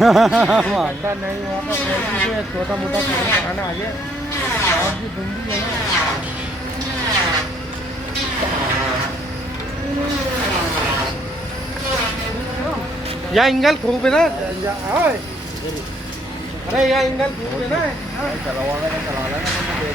ऐसा नहीं हुआ था, कोई भी जो छोटा मोटा खाना आ गया आपकी बंदी है ना। या इंगल खूब है ना, अरे या इंगल खूब है ना। चला हुआ है, चला रहा है ना,